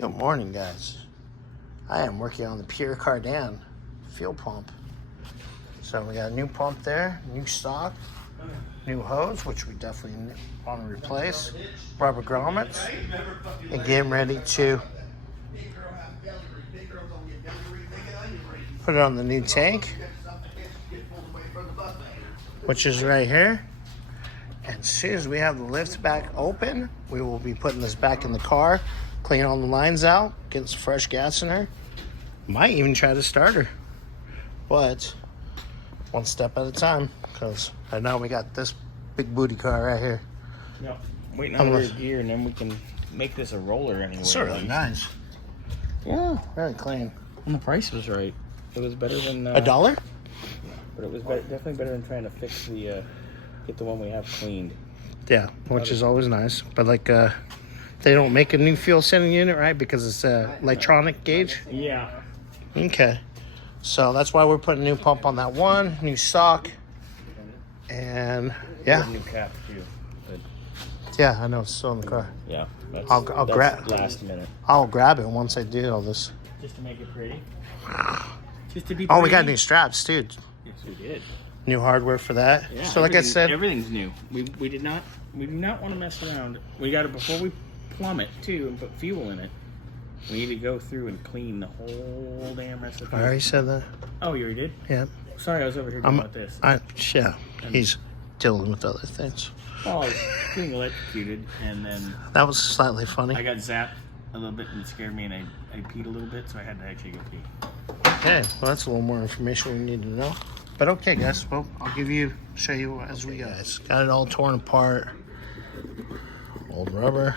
Good morning, guys. I am working on the Pierre Cardin fuel pump. So we got a new pump there, new stock, new hose, which we definitely want to replace, rubber grommets, and getting ready to put it on the new tank, which is right here. And as soon as we have the lift back open, we will be putting this back in the car, clean all the lines out, getting some fresh gas in her. Might even try to start her, but one step at a time, because right now we got this big booty car right here. Yep. Waiting on the gear, and then we can make this a roller anyway. It's really nice. Yeah. Very clean. And the price was right. It was better than $1? But it was definitely better than trying to fix the get the one we have cleaned. Yeah, which is always nice. But like, they don't make a new fuel sending unit, right? Because it's a electronic gauge. Yeah. Okay. So that's why we're putting a new pump on that one, new sock, and yeah. New cap too. But yeah, I know it's still in the car. yeah. I'll grab last minute. I'll grab it once I do all this. Just to make it pretty. Just to be. Oh, pretty. we got new straps too. Yes, we did. New hardware for that. Yeah, so like I said, everything's new. We do not want to mess around. We got to, before we plumb it too and put fuel in it, we need to go through and clean the whole damn recipe. I already said that. Oh, you already did? Yeah. Sorry, I was over here talking about this. Yeah, he's dealing with other things. Oh, I was getting electrocuted, and then That was slightly funny. I got zapped a little bit, and it scared me, and I peed a little bit, so I had to actually go pee. Okay, well that's a little more information we need to know. But okay, guys, well I'll show you as we go. Got it all torn apart. Old rubber,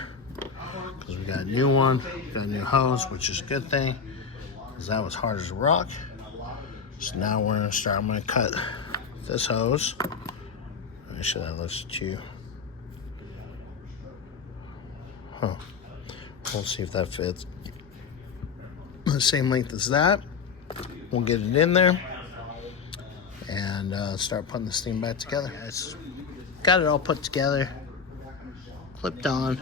because we got a new one. Got a new hose, which is a good thing, because that was hard as a rock. So now we're gonna start. I'm gonna cut this hose. Make sure that looks at you. Huh. We'll see if that fits. The same length as that. We'll get it in there and start putting this thing back together. Guys, got it all put together, clipped on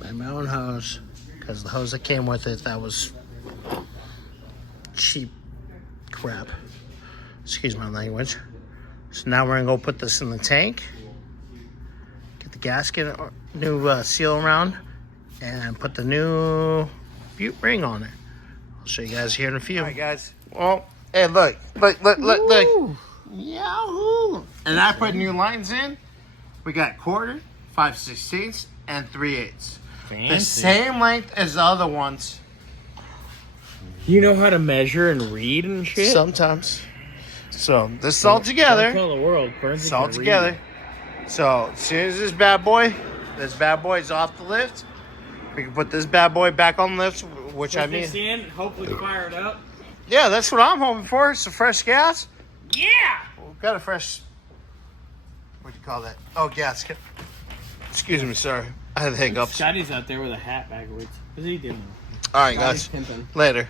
by my own hose, because the hose that came with it, that was cheap crap. Excuse my language. So now we're gonna go put this in the tank, get the gasket, new seal around, and put the new butte ring on it. I'll show you guys here in a few. All right, guys. Well, hey, look. Yahoo! And I put new lines in. We got 1/4, 5/16, and 3/8. Fancy. The same length as the other ones. You know how to measure and read and shit? Sometimes. So this is all together. Don't tell the world. It's all together. So as soon as this bad boy is off the lift, we can put this bad boy back on the lift, which Put I mean. this in, hopefully fire it up. Yeah, that's what I'm hoping for. Some fresh gas. Yeah! We've got a fresh, what do you call that? Oh, gas. Excuse me, sorry. I had the hiccups. Scotty's out there with a hat backwards. What's he doing? All right, guys. Scotty's pimping. Later.